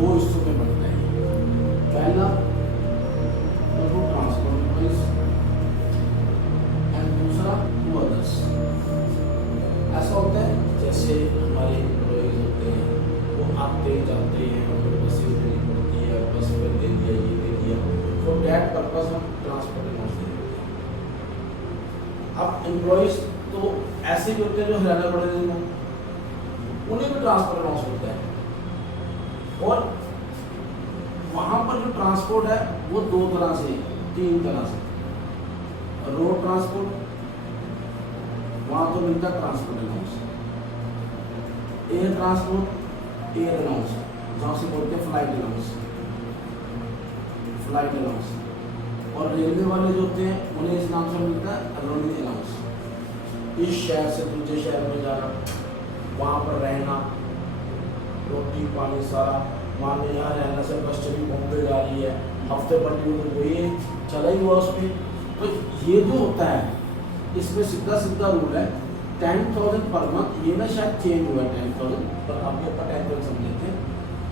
दो हिस्सों में बनता है। पहला टू ट्रांसपोर्ट एम्प्लॉइज एंड दूसरा टू अदर्स। ऐसा होता है जैसे हमारे एम्प्लॉइज होते हैं, वो आते जाते हैं, उनको बसें देनी पड़ती है, बस पर दे दिया, ये दे दिया, फॉर दैट पर्पज हम ट्रांसपोर्ट अलाउंस दे देते हैं। अब एम्प्लॉइज तो ऐसे भी होते हैं जो हरियाणा प्रदेश में, उन्हें भी ट्रांसपोर्ट अलाउंस मिलता है। और वहां पर जो ट्रांसपोर्ट है वो दो तरह से, तीन तरह से। रोड ट्रांसपोर्ट, वहां तो मिलता है transport allowance. Air transport, air allowance, जहां से बोलते हैं फ्लाइट अलाउंस, फ्लाइट अलाउंस। और रेलवे वाले जो होते हैं उन्हें इस नाम से मिलता है रोलिंग अलाउंस। इस शहर से दूसरे शहर में जाना, वहाँ पर रहना, रोटी पानी सारा। मान लो यहाँ रहना से बस चली बॉम्बे जा रही है, हफ्ते भर वो ये चला ही हुआ उस पर। तो ये जो होता है इसमें सीधा सीधा रूल है 10,000 पर मंथ। ये ना शायद चेंज हुआ है 10,000, पर अभी अपन 10,000 समझते हैं।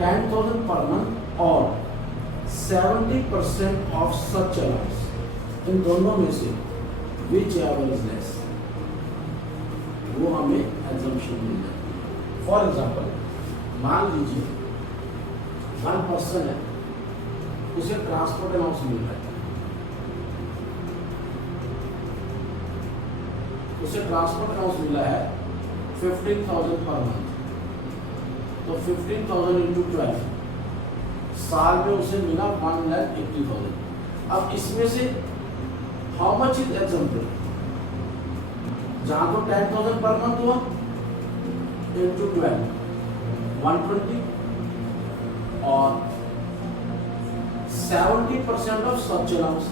10,000 पर मंथ और 70% ऑफ सच अलाउंस, इन दोनों में से विच एवर इज लेस, वो हमें एग्जम्पशन मिल जाती है। फॉर एग्जाम्पल, मान लीजिए 1 पर्सन है, उसे ट्रांसपोर्ट अलाउंस मिल रहा है, उसे ट्रांसपोर्ट अलाउंस मिला है 15,000 पर मंथ। तो 15,000 इंटू 12, साल में उसे मिला 1,80,000। अब इसमें से हाउ मच इज एग्जम्प्टेड? जहां तो 10,000 पर मंथ हुआ इंटू 12, 120, और 70% ऑफ सच अलाउंस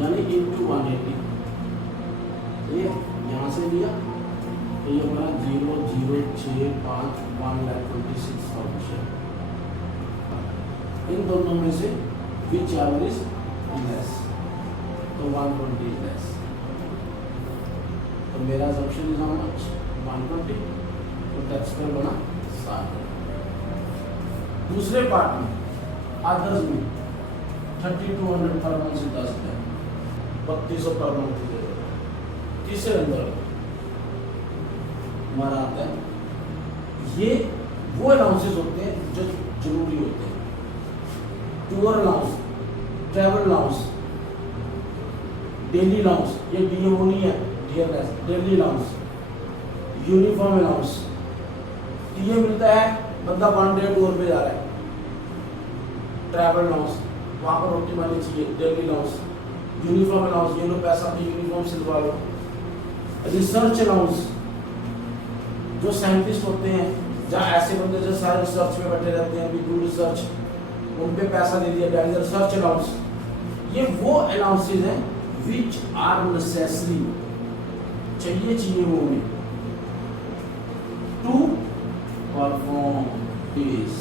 यानी इंटू 180। ये यहाँ से लिया तो ये हमारा 0,065 1,26,000। इन दोनों में से विच एवर इज लेस, तो 120 इज लेस। तो मेरा assumption इज हाउ मच? 120। तो टैक्स पर बना 60। दूसरे पार्ट में अदर्स में 3,200 पर मंथ से 10 है, 3,200 पर मंथ की जरूरत। तीसरे अंदर हमारा आता है, ये वो अलाउंसेस होते हैं जो जरूरी होते हैं। Tour allowance, travel allowance, daily allowance, ये डीओ नहीं है, DLS, daily allowance, uniform allowance. ये मिलता है बंदा 1 डे टूर पे जा रहा है, ट्रैवल अलाउंस, वहाँ पर रोटी पानी चाहिए, डेली अलाउंस, यूनिफॉर्म अलाउंस, ये लो पैसा अपनी यूनिफॉर्म सिलवा लो। रिसर्च अलाउंस, जो साइंटिस्ट होते हैं, जहाँ ऐसे बंदे जो सारे रिसर्च में बैठे रहते हैं, डू रिसर्च, उन पे पैसा दे दिया, दैट इज रिसर्च अलाउंस। ये वो अलाउंसेज हैं विच आर नेसेसरी, चाहिए वो में टू परफॉर्म दिस।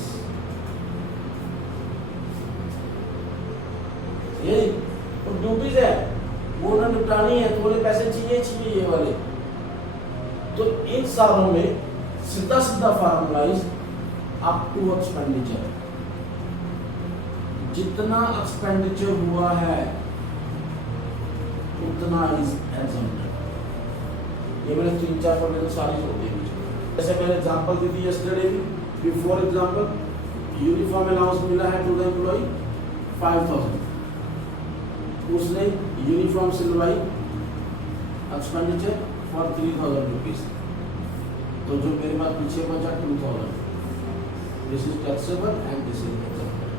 ये ड्यूटीज है, वो उन्हें निपटानी है, तो बोले पैसे चाहिए ये वाले। तो इन सारों में सीधा सीधा फार्मूलाइज अप टू एक्सपेंडिचर, जितना एक्सपेंडिचर हुआ है उतना इज एग्जम्प्टेड। ये मैंने 3-4 पढ़ने तो सारी छोड़ दी। जैसे मैंने एग्जांपल दी थी यस्टरडे भी, बिफोर एग्जांपल यूनिफॉर्म अलाउंस मिला है टू द एम्प्लॉय 5,000, उसने यूनिफॉर्म सिलवाई, एक्सपेंडिचर फॉर 3,000 रुपीज, तो जो मेरे पास पीछे बचा 2,000, this is taxable and this is exempted.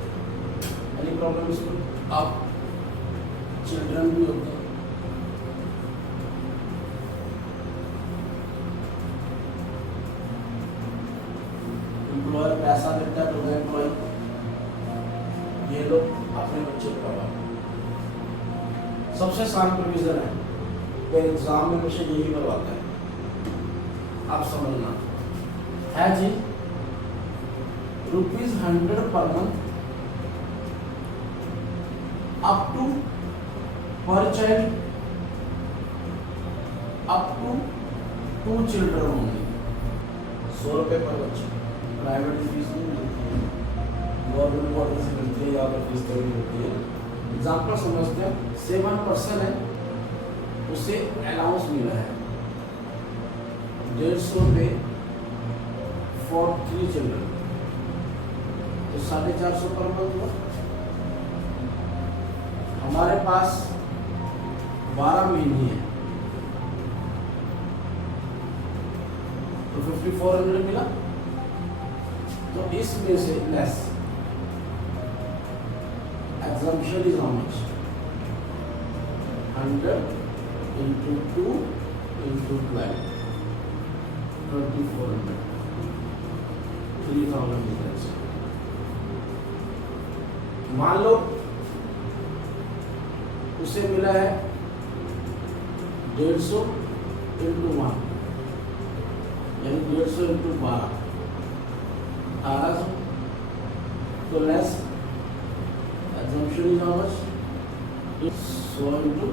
Any problem इसमें? अब चिल्ड्रन भी होते हैं, एम्प्लॉयर पैसा देता है टू द एम्प्लॉय, ये लोग अपने बच्चे को पढ़ा। सबसे आसान प्रोविजन है, वो एग्जाम में मुझे यही करवाता है, आप समझना है जी। ₹100 पर मंथ अप टू पर चाइल्ड अप टू 2 चिल्ड्रन होंगे, ₹100 पर बच्चे। प्राइवेट फीस नहीं मिलती है। गवर्नमेंट क्वार्टर से मिलती है या तो फीस देनी होती है। एग्जाम्पल समझते हैं, 7 पर्सन है, उसे अलाउंस मिला है 150 रुपये फॉर 3 चिल्ड्रन, तो 450 पर मंथ हुआ। हमारे पास 12 महीने हैं तो 5400 मिला, तो इसमें से less assumption is how much? 100 into 2 into 12, 2400, 3000 is that. मान लो उसे मिला है 150 into 1, यानी 150 into 12, 1800, तो less assumption is how much? 100 into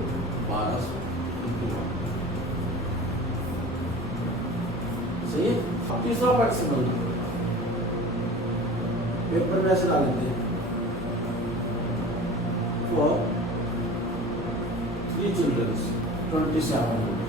1200 into 1. सही है। अब तीसरा पार्ट समझना, पेपर में ऐसे डाल लेते हैं, for 3 children 2700,